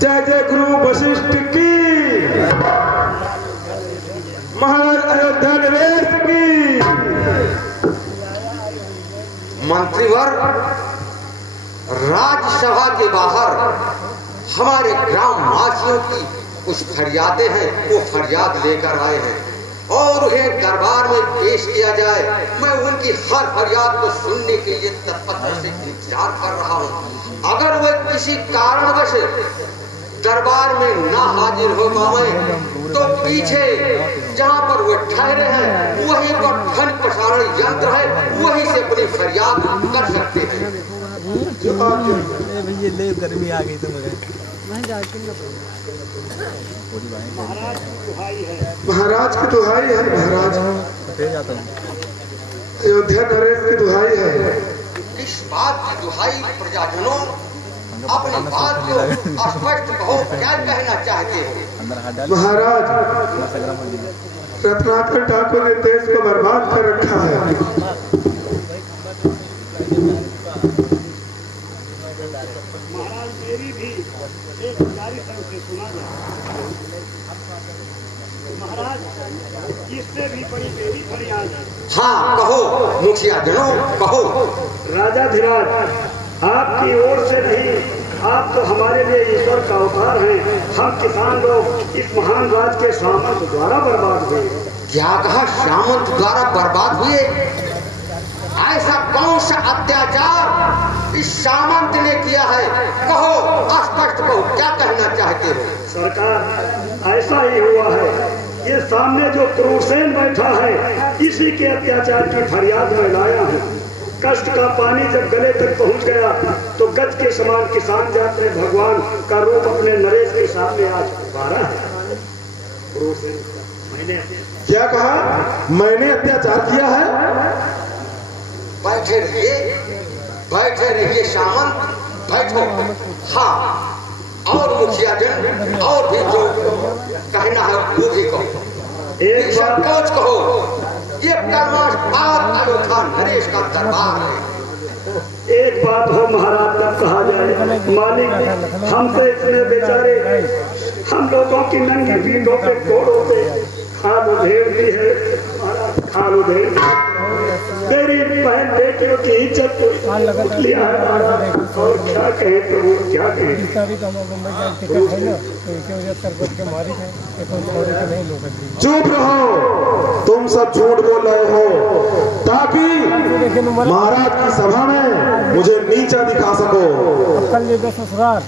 जय जय गुरु वशिष्ठ की, महाराज अयोध्या नरेश की। मंत्रीवर, राज्यसभा के बाहर हमारे ग्राम वासियों की कुछ फरियादें हैं, वो फरियाद लेकर आए हैं और उन्हें दरबार में पेश किया जाए। मैं उनकी हर फरियाद को सुनने के लिए तत्पर से इंतजार कर रहा हूँ। अगर वे किसी कारणवश दरबार में ना हाजिर हो पाए तो पीछे जहाँ पर वे ठहरे हैं वहीं पर ध्वनि प्रसारण यंत्र है, वहीं से अपनी फरियाद कर सकते हैं। भैया गर्मी आ गई तो महाराज की दुहाई है, महाराज अयोध्या नरेश की दुहाई है। इस बात की दुहाई प्रजाजनों, अपनी बात को स्पष्ट कहो, क्या कहना चाहते हो? महाराज, रत्नाकर ठाकुर ने देश को बर्बाद कर रखा है। मेरी भी एक जारी से सुना जाए। महाराज, इससे भी बड़ी मेरी फरियाद है। हाँ कहो मुखिया जनों, कहो। राजा धीराज, आपकी ओर से भी, आप तो हमारे लिए ईश्वर का अवतार हैं। हम किसान लोग इस महान राज के सामंत द्वारा बर्बाद हुए। क्या कहा? सामंत द्वारा बर्बाद हुए? ऐसा कौन सा अत्याचार इस सामंत ने किया है? कहो, स्पष्ट कहो, क्या कहना चाहते हो? सरकार, ऐसा ही हुआ है। ये सामने जो क्रूरसेन बैठा है, इसी के अत्याचार की फरियाद में लाया हूँ। कष्ट का पानी जब गले तक पहुँच गया तो गज के समान किसान जात ने भगवान का रूप अपने नरेश के सामने आज उभारा है। क्रूरसेन, मैंने क्या कहा? मैंने अत्याचार किया है? बैठे रहिए, बैठे रहिए सामंत, बैठो। हाँ, और मुखिया जन और भी जो कहना है वो भी कहो। एक संकोच कहो, ये अयोध्या नरेश का दरबार है। एक बात हो महाराज, तब कहा जाए। मालिक, हम तो इतने बेचारे, हम लोगों की नंगी पीठों पे कोड़ों पे खाल उधेड़ दी है। खाल उधेड़ मेरी बहन बेटियों की इज्जत लिया है। और क्या कहे प्रभु, क्या कहे? चुप रहो, तुम सब झूठ बोल रहे हो ताकि महाराज की सभा में मुझे नीचा दिखा सको। कल ये ससुराल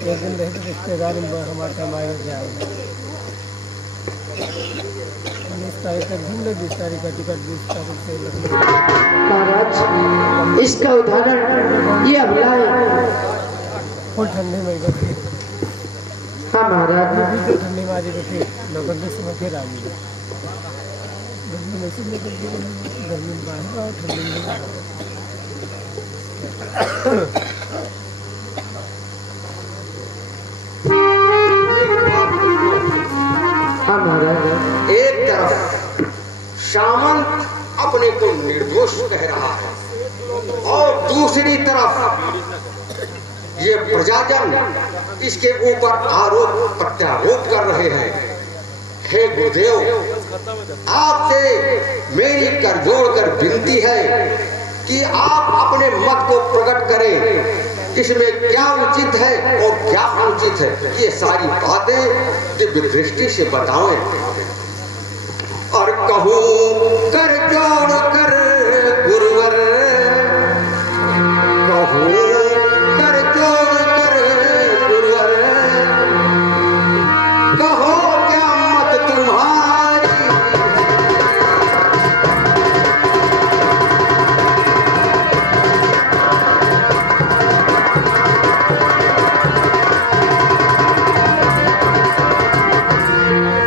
एक दिन रहे तो रिश्तेदारी में हमारे टाइम आया जाएगा। 19 तारीख तक घूम ले, 20 तारीख का टिकट 20 तारीख से महाराज, इसका उदाहरण ये अबला है। फुल ठंडी में गई। हाँ महाराज, तो ठंडी में आज फिर लोगों ने समय फिर आ गई। गर्मी में से गर्मी में बाहर और ठंडी में। हाँ महाराज, एक तरफ सामंत अपने को निर्दोष कह रहा है और दूसरी तरफ ये प्रजाजन इसके ऊपर आरोप प्रत्यारोप कर रहे हैं। हे गुरुदेव, आपसे मेरी करजोड़ कर विनती है कि आप अपने मत को प्रकट करें, इसमें क्या उचित है और क्या अनुचित है, ये सारी बातें दिव्य दृष्टि से बताएं। और कहूँ कर जोड़ कर गुरुवर, कहूँ कर जोड़ कर गुरुवर, कहो क्या मत तुम्हारी।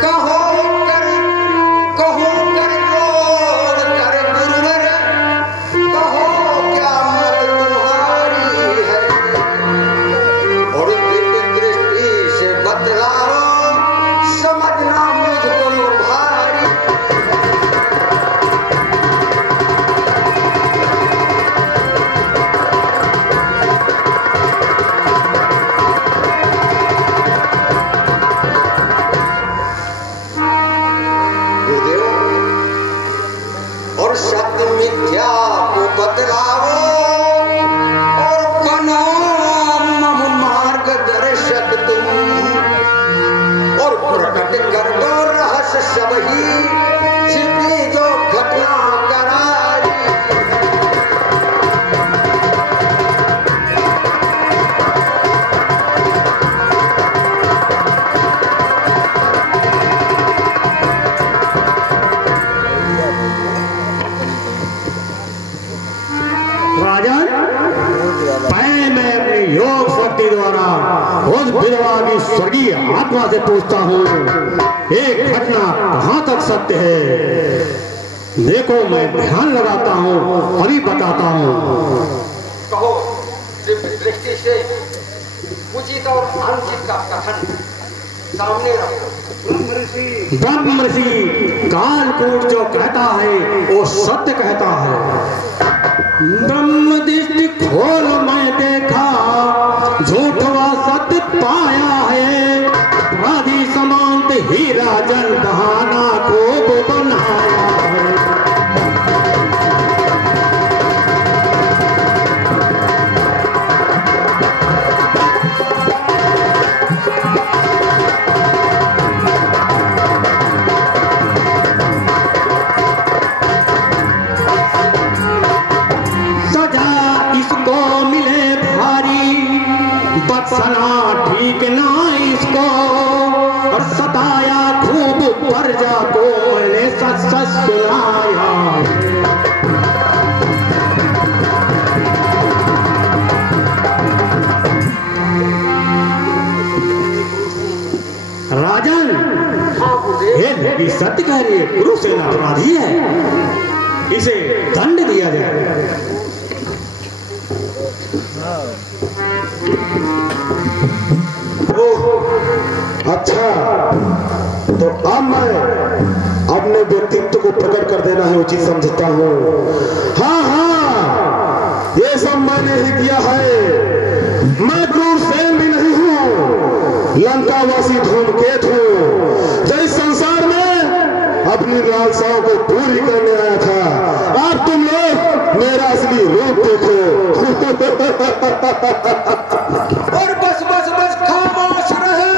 कहो कर जोड़ कर गुरुवर, राजन, मैं अपनी योग शक्ति द्वारा उस विधवा की स्वर्गीय आत्मा से पूछता हूँ, एक घटना कहाँ तक सत्य है। देखो मैं ध्यान लगाता हूँ, अभी बताता हूँ। कहो, दिव्य दृष्टि से उचित और अनुचित का कथन सामने रखो। ब्रह्म ऋषि कालकूट जो कहता है वो सत्य कहता है। ब्रह्म दृष्टि खोल मैं देखा, झूठ व सत्य पाया है। राधि समांत ही राजन बहाना खूब बनाया है। सना ठीक ना इसको, और सताया खूब प्रजा को मैंने सच सच सुनाया। राजन, ये लड़की सत्य कह रही है, कुरुसेन अपराधी है, इसे दंड दिया जाए। अच्छा, तो अब मैं अपने व्यक्तित्व को प्रकट कर देना है उचित समझता हूँ। हाँ हाँ, ये सब मैंने ही किया है। मैं क्रूरसेन भी नहीं हूँ, लंकावासी धूमकेतु हूँ, जो इस संसार में अपनी लालसाओं को पूरी करने आया था। अब तुम लोग मेरा असली रूप देखो। और बस बस बस खामोश रहे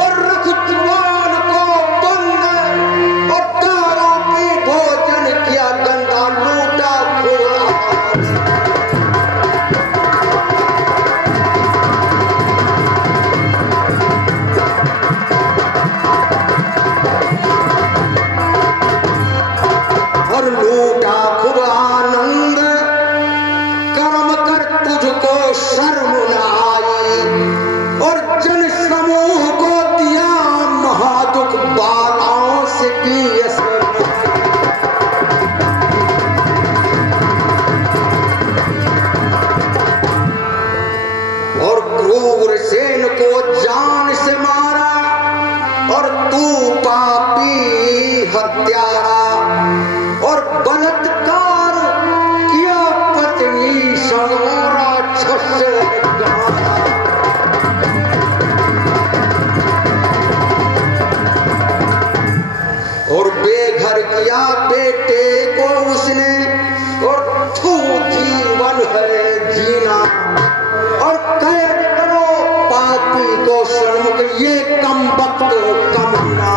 और रख जुबान को बंद, और दारू पी भोजन किया गंदा लूटा खोला। और लूटा खूब आनंद, कर्म कर तुझको शर्म न आई, और जन समूह को दिया महादुख बालाओं से की असर। और क्रूरसेन को जान से मारा, और तू पापी हत्यारा, और बलात्कार किया पत्नी संगोरा छस गंवारा। और बेघर किया बेटे को उसने, और तू जीवन है जीना, और कैद करो पापी को सन्मुख ये कम वक्त कमीना।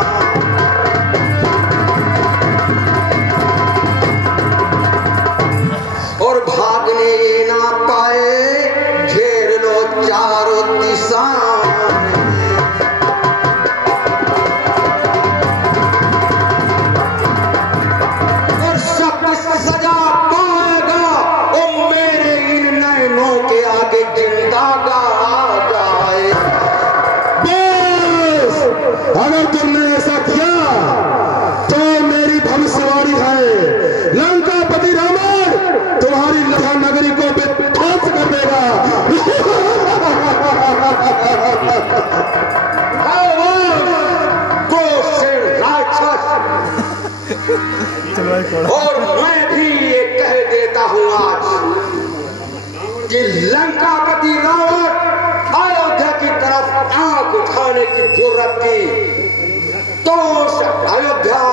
और भागने ना पाए, घेर लो चारों दिशाएं। और सख्त सजा पाएगा वो मेरे इन नैनों के आगे जिंदा गाड़ा जाए। बस, अगर तुमने ऐसा किया तो मेरी भविष्यवाणी है, लंकापति रावण तुम्हारी लखा नगरी को विध्वंस कर देगा। और मैं भी ये कह देता हूँ आज कि लंकापति रावण अयोध्या की तरफ आंख उठाने की जरूरत की तो अयोध्या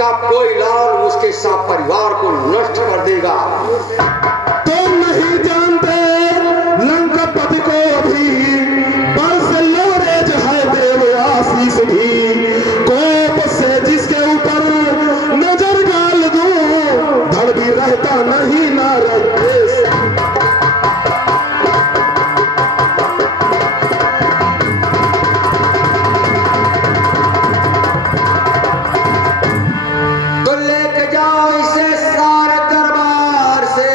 का कोई लाल उसके साथ परिवार को नष्ट कर देगा। तुम नहीं जानते लंकापति को अभी बस लोरेज है देव आशीष भी, कोप से जिसके ऊपर नजर डाल दूं धड़ भी रहता नहीं नारद देश। तो लेके जाओ इसे सारे दरबार से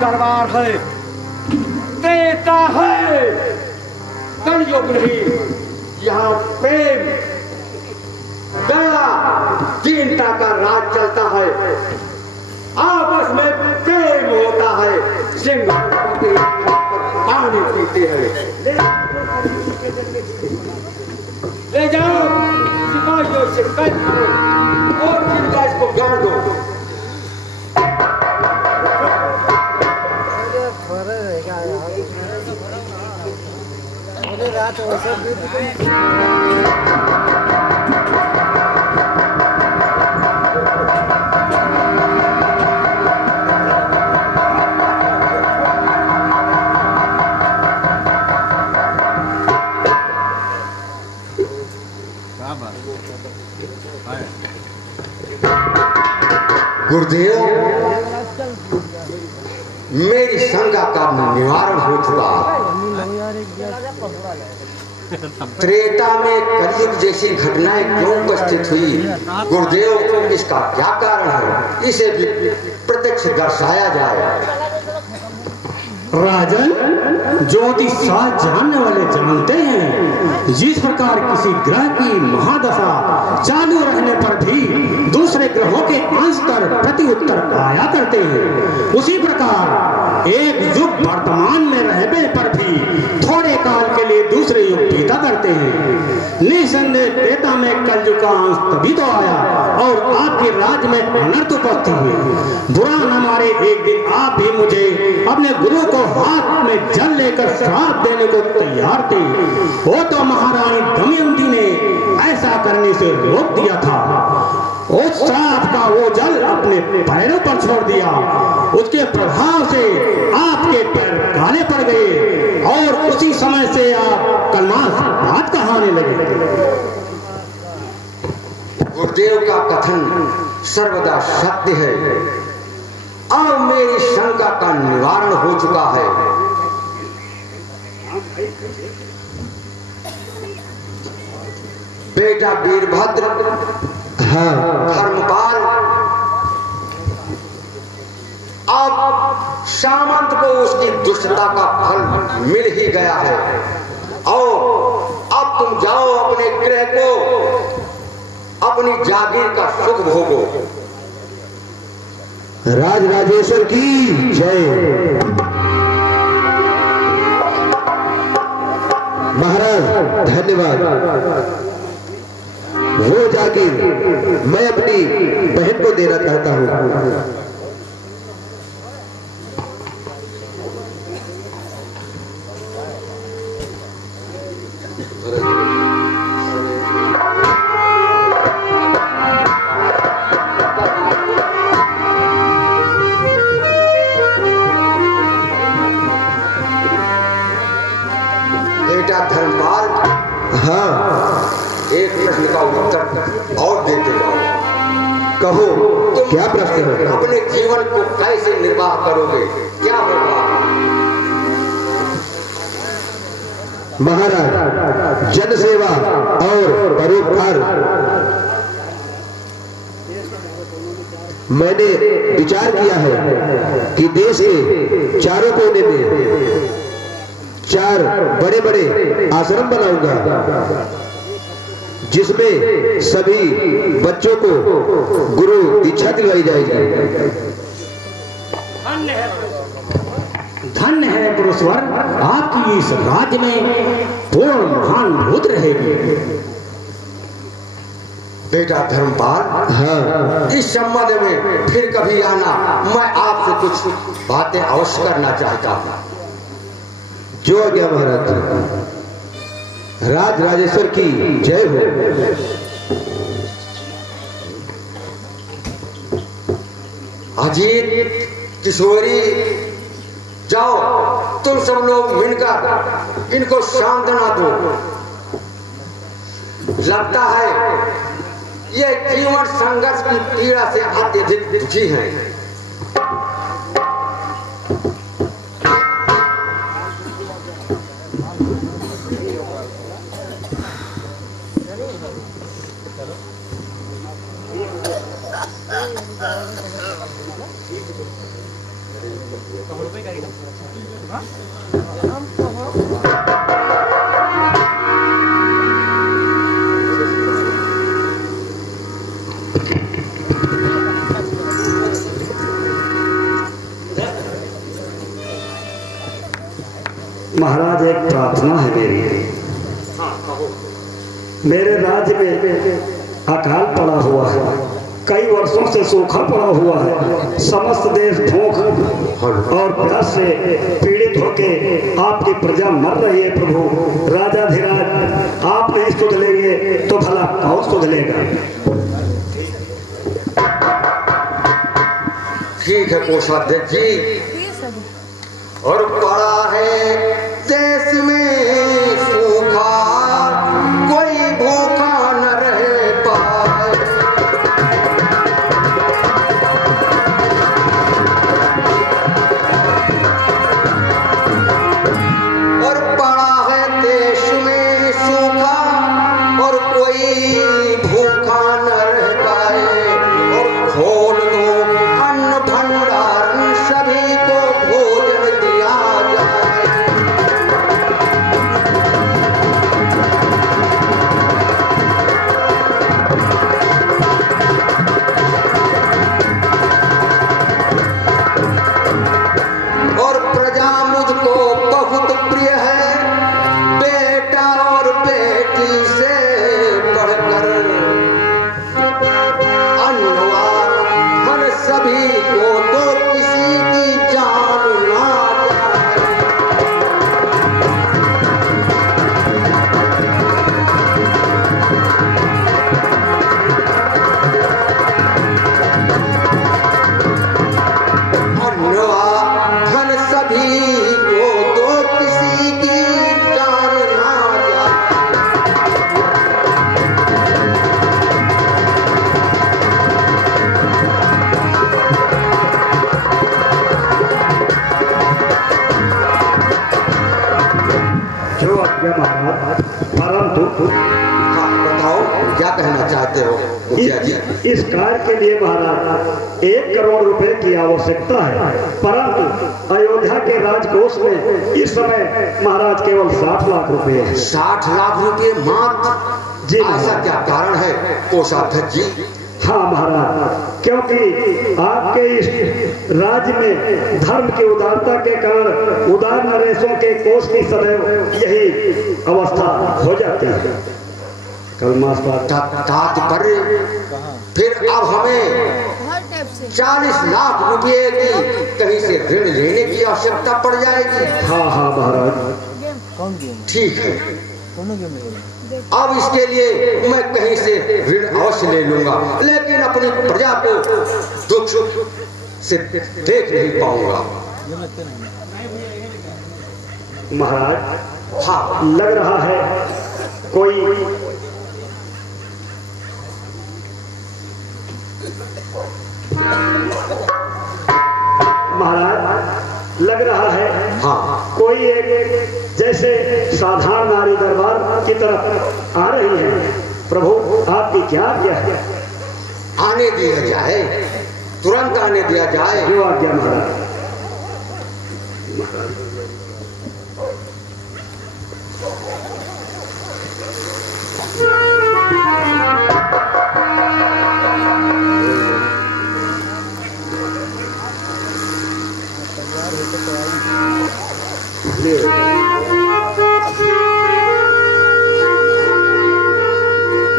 दरबार है, त्रेता है, कलयुग नहीं। यहाँ प्रेम, दया, दीनता का राज चलता है। आपस में प्रेम होता है। सिंह पानी पीते हैं। ले जाओ सिपाहियों से कैद करो और जिनका इसको गाड़ दो। रात गुरुदेव, मेरी शंका का निवारण हो चुका है। त्रेता में कलयुग जैसी घटनाएं क्यों उपस्थित हुई? गुरुदेव, इसका क्या कारण है? इसे भी प्रत्यक्ष दर्शाया जाए। राजन, ज्योतिष शास्त्र जानने वाले जानते हैं, जिस प्रकार किसी ग्रह की महादशा चालू रहने पर भी दूसरे ग्रहों के अंतर प्रति उत्तर आया करते हैं, उसी प्रकार एक युग वर्तमान में रहने पर भी थोड़े काल के लिए दूसरे युग बीता करते हैं। निसंदेह त्रेता में कलयुग का अंश तभी तो आया और आपके राज्य में अनर्थ उपस्थित हुए। बुरा न मारे, एक दिन आप भी मुझे अपने गुरु को हाथ में जल लेकर श्राप देने को तैयार थे। वो तो महारानी दमयंती ने ऐसा करने से रोक दिया था। उस श्राप का वो जल अपने पैरों पर छोड़ दिया। उसके प्रभाव से आपके पैर काले पड़ गए और उसी समय से आप कलमास बात कहाने लगे। गुरुदेव का कथन सर्वदा सत्य है। अब मेरी शंका का निवारण हो चुका है। बेटा वीरभद्र, हाँ धर्मपाल, अब सामंत को उसकी दुष्टता का फल मिल ही गया है और अब तुम जाओ अपने गृह को, अपनी जागीर का सुख भोगो। राज राजेश्वर की जय। महाराज धन्यवाद। वो जागीर मैं अपनी बहन को देना चाहता हूँ। बेटा धर्मपाल, हाँ एक प्रश्न का उत्तर और देते जाओ। कहो, तुम क्या प्रश्न है? अपने जीवन को कैसे निर्वाह करोगे? क्या होगा? महाराज, जन सेवा और परोपकार। मैंने विचार किया है कि देश के चारों कोने में 4 बड़े बड़े आश्रम बनाऊंगा, जिसमें सभी बच्चों को गुरु दीक्षा दिलवाई जाएगी। धन्य है गुरुस्वर, आपकी इस राज्य में पूर्ण महानुभूत रहेगी। बेटा धर्मपाल, हाँ इस संबंध में फिर कभी आना, मैं आपसे कुछ बातें अवश्य करना चाहता हूँ। जो आज्ञा महाराज जी। राज राजेश्वर की जय हो। अजीत, किशोरी, जाओ तुम सब लोग मिलकर इनको सांत्वना दो। लगता है ये जीवन संघर्ष की पीड़ा से अत्यधिक दुखी हैं। महाराज एक प्रार्थना है मेरी। मेरे राज्य में अकाल पड़ा हुआ है, कई वर्षों से सूखा पड़ा हुआ है, समस्त देश भूख और प्यास से पीड़ित होके आपकी प्रजा मर रही है। प्रभु राजाधिराज, आप नहीं सुध लेंगे तो भला कौन सुध लेगा? ठीक है कोषाध्यक्ष जी। और पड़ा है देश में सूखा, कोई भूखा न रह पाए। और पड़ा है देश में सूखा और कोई भूखा न रह पाए। और खोल दो अन्न भंडारण, सभी को भोजन दिया जाए। और प्रजा मुझको बहुत प्रिय है, बेटा और बेटी से बढ़कर। अन्नवान हम सभी को तो किसी की जान ना जाए। अन्नवान सभी को तो किसी की जान ना जाए। जो आज्ञा महाराज, परंतु हाँ बताओ क्या कहना चाहते हो मुखिया जी? इस कार्य के लिए महाराज 1 करोड़ रुपए की आवश्यकता है, परंतु अयोध्या के राजकोष में इस समय महाराज केवल 60 लाख रुपए है। 60 लाख रुपए मात्र? जी ऐसा महाराज। क्या कारण है कोषाध्यक्ष जी? हाँ महाराज, क्योंकि आपके इस राज्य में धर्म की उदारता के कारण उदार नरेशों के कोष की सदैव यही अवस्था हो जाती है। कल मास तात्पर्य फिर अब हमें 40 लाख रुपए की कहीं से ऋण लेने की आवश्यकता पड़ जाएगी। हाँ हाँ महाराज। ठीक है, अब इसके लिए मैं कहीं से ऋण अवश्य ले लूंगा, लेकिन अपनी प्रजा को दुख से देख नहीं पाऊंगा। महाराज हाँ लग रहा है कोई महाराज लग रहा है हाँ कोई एक जैसे साधारण नारी दरबार की तरफ आ रही है। प्रभु आपकी क्या आज्ञा है? आने दिया जाए, तुरंत आने दिया जाए। जो आज्ञा महाराज।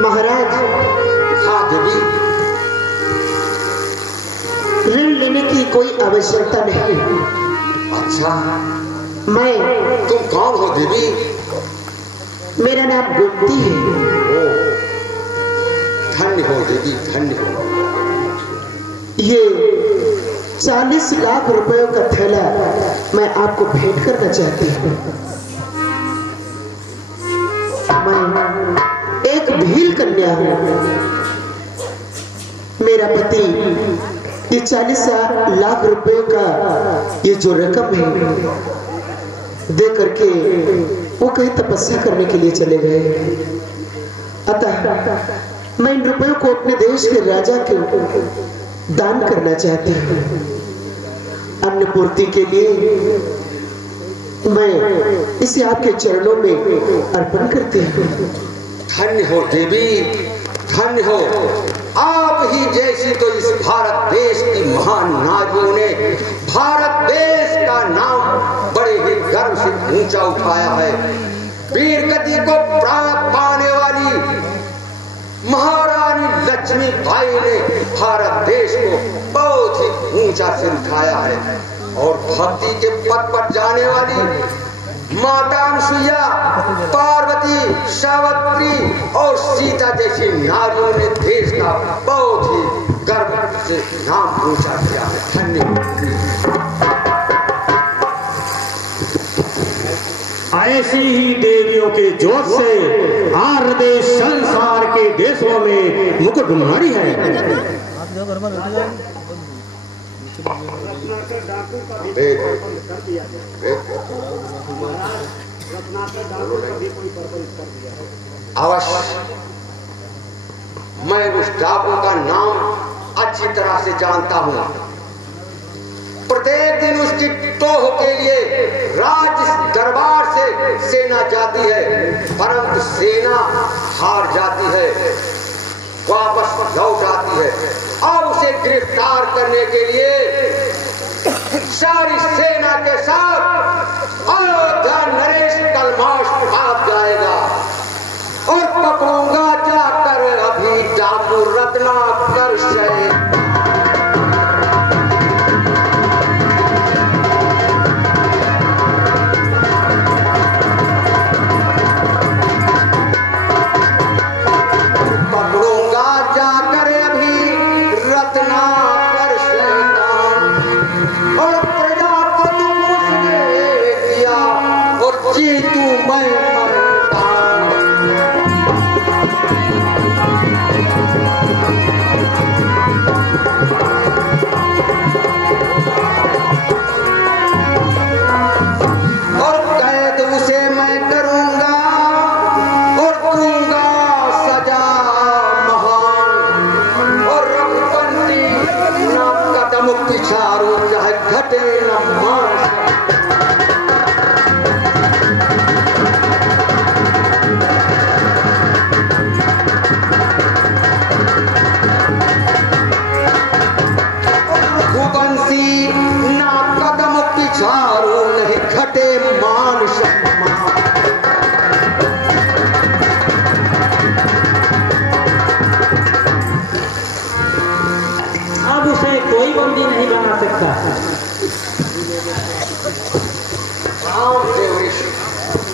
महाराज, हाँ देवी। ऋण लेने की कोई आवश्यकता नहीं। अच्छा, मैं तुम कौन हो देवी? मेरा नाम गोमती है। ओ, धन्य हो देवी, धन्य हो। ये 40 लाख रुपयों का थैला मैं आपको भेंट करना चाहती हूँ। मैं एक भील कन्या हूँ। मेरा पति ये 40 लाख रुपए का ये जो रकम है दे करके वो कहीं तपस्या करने के लिए चले गए। अतः मैं इन रुपयों को अपने देश के राजा के दान करना चाहती हूँ। अन्न पूर्ति के लिए मैं इसे आपके चरणों में अर्पण करती हूँ। धन्य हो देवी, धन्य हो। आप ही जैसी तो इस भारत देश की महान नारियों ने भारत देश का नाम बड़े ही गर्व से ऊंचा उठाया है। वीर गति को प्राण पाने वाली महारानी लक्ष्मीबाई ने भारत देश को बहुत ही ऊंचा से उठाया है और भक्ति के पथ पर जाने वाली माता अनुसुईया, पार्वती, सावित्री और सीता जैसी नारियों ने देश का बहुत ही गर्व से नाम ऊंचा किया है। धन्यवाद। ऐसी ही देवियों के जोत से आर्य देश संसार के देशों में मुकुटमणि है। अवश्य मैं उस डाकू का नाम अच्छी तरह से जानता हूँ। प्रत्येक दिन उसकी टोह के लिए राज दरबार से सेना जाती है, परंतु सेना हार जाती है, वापस लौट आती है। और उसे गिरफ्तार करने के लिए सारी सेना के साथ अयोध्या नरेश कलमाश भाग जाएगा और पकड़ूंगा जाकर अभी डाकू रत्नाकर से।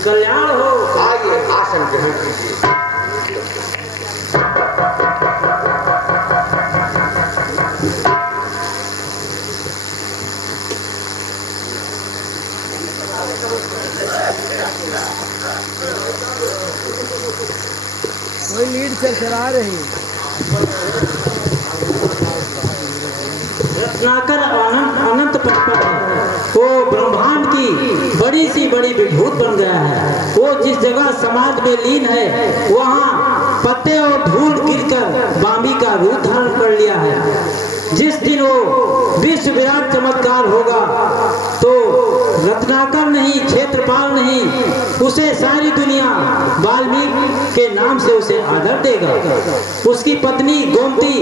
कल्याण हो। आइए आसन ग्रहण कीजिए। कोई लीड चरचरा रही। रत्नाकर अनंत पटपट वो ब्रह्मांड की बड़ी सी बड़ी विभूत बन गया है। वो जिस जगह समाज में लीन है वहाँ पत्ते और धूल गिरकर बामी का रूप धारण कर लिया है। जिस दिन वो विश्व विराट चमत्कार होगा तो रत्नाकर नहीं, क्षेत्रपाल नहीं, उसे सारी दुनिया वाल्मीकि के नाम से उसे आदर देगा। उसकी पत्नी गोमती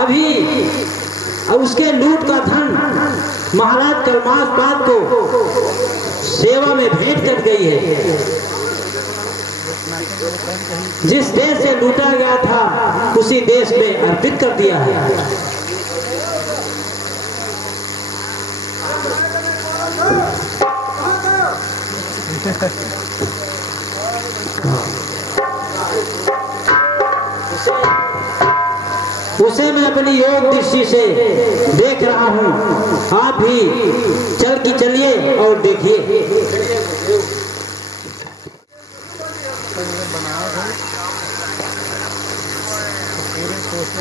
अभी उसके लूट का धन महाराज कलमाश पाद को सेवा में भेंट कर गई है। जिस देश से लूटा गया था उसी देश में अर्पित कर दिया है। उसे मैं अपनी योग दृष्टि से देख रहा हूँ। आप भी चलिए और देखिए।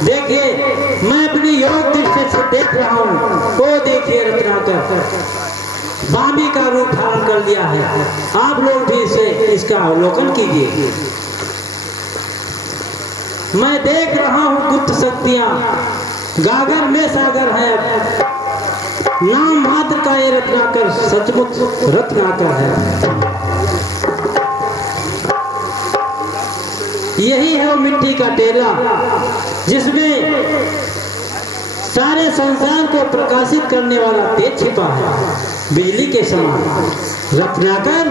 देखिए मैं अपनी योग दृष्टि से देख रहा हूँ। वो देखिए रत्नाकर बामी का रूप धारण कर लिया है। आप लोग भी इसका अवलोकन कीजिए। मैं देख रहा हूँ गुप्त शक्तियां गागर में सागर है। नाम मात्र का ये रत्नाकर सचमुच रत्नाकर है। यही है वो मिट्टी का टेला जिसमें सारे संसार को प्रकाशित करने वाला तेज छिपा है, बिजली के समान। रत्नाकर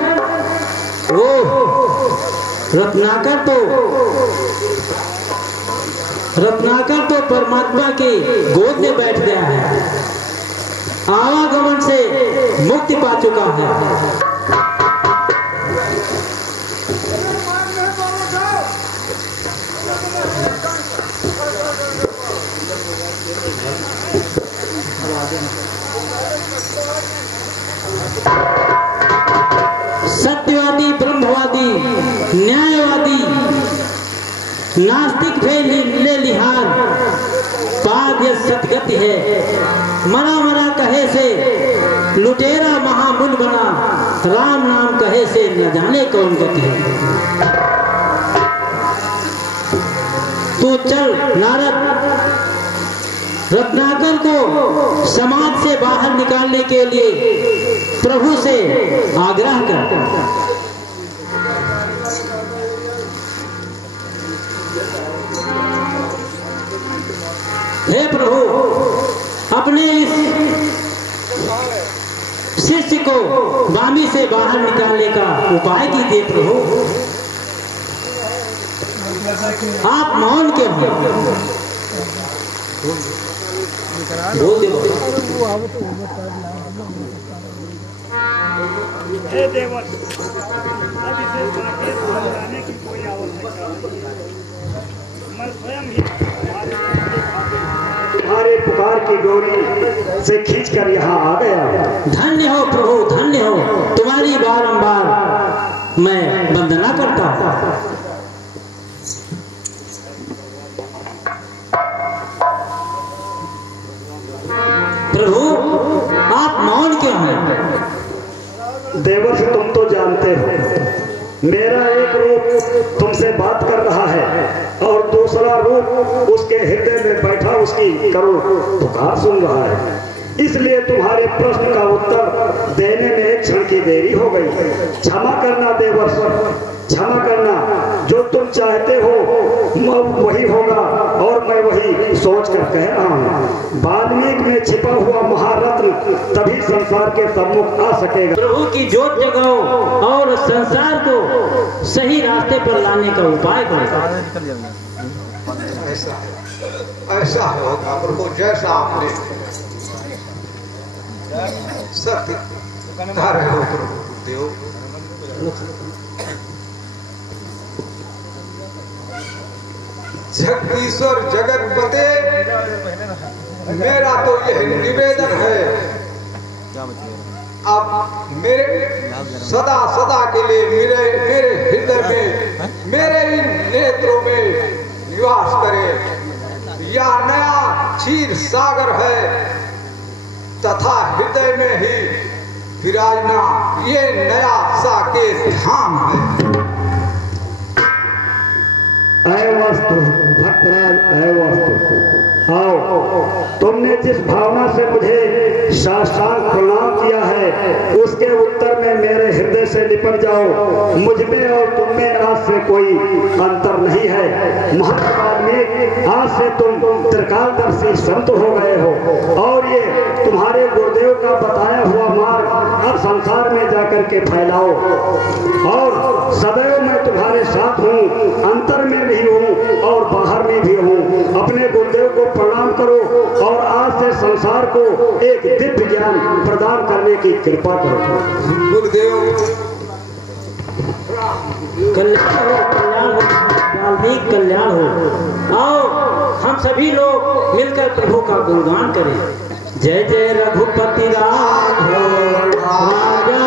रत्नाकर तो परमात्मा की गोद में बैठ गया है, आवागमन से मुक्ति पा चुका है। सत्यवादी, ब्रह्मवादी, न्यायवादी, नास्तिक ले लिहाज पाद यह सतगति है। मरा मरा कहे से लुटेरा महामुन बना, राम नाम कहे से न जाने कौन गति है। तू चल नारद, रत्नाकर को समाज से बाहर निकालने के लिए प्रभु से आग्रह कर। हे प्रभु, अपने इस शिष्य को वामी से बाहर निकालने का उपाय कीजिए प्रभु। आप मौन क्यों हैं? बोल दो। हे देवर, अब इसे जाके समझाने की कोई आवश्यकता नहीं है। मैं स्वयं ही तुम्हारे पुकार की डोरी से खींचकर यहाँ आ गया। धन्य हो प्रभु, धन्य हो। तुम्हारी बारंबार मैं वंदना करता हूँ। प्रभु, आप मौन क्यों हैं? देवर से तुम तो जानते हो, मेरा एक रूप तुमसे बात कर रहा है और दूसरा रूप उसके हृदय में बैठा उसकी करुण पुकार सुन रहा है। इसलिए तुम्हारे प्रश्न का उत्तर देने में एक क्षण की देरी हो गई। क्षमा करना देवर, क्षमा करना। जो तुम चाहते हो वही होगा और मैं वही सोच कर कह रहा हूँ। वाल्मीकि में छिपा हुआ महारत्न तभी संसार के सम्मुख आ सकेगा। प्रभु की जोत जगाओ और संसार को सही रास्ते पर लाने का उपाय करो। ऐसा होगा प्रभु, जैसा आपने सत्य कह रहे हो प्रभु देव। जगदीश्वर जगतपते, मेरा तो यह निवेदन है, आप मेरे सदा सदा के लिए मेरे हृदय में, मेरे इन नेत्रों में निवास करें। यह नया क्षीर सागर है तथा हृदय में ही विराजना ये नया साकेत धाम है। अयवस्तु भक्तराज, अयवस्तु आओ। तुमने जिस भावना से मुझे साष्टांग प्रणाम किया है उसके उत्तर में मेरे हृदय से लिपट जाओ। मुझ में और तुम में आज से कोई अंतर नहीं है। महर्षि वाल्मीकि, आज से तुम त्रिकालदर्शी संत हो गए हो और ये तुम्हारे गुरुदेव का बताया हुआ मार्ग अब संसार में जाकर के फैलाओ। और सदैव मैं तुम्हारे साथ हूँ, अंतर में भी हूँ और बाहर में भी हूँ। अपने गुरुदेव को प्रणाम करो और आज से संसार को एक दिव्य ज्ञान प्रदान करने की कृपा करो। गुरुदेव कल्याण हो, वाल्मीकि कल्याण हो। आओ हम सभी लोग मिलकर प्रभु का गुणगान करें। जय जय रघुपति राघव राजा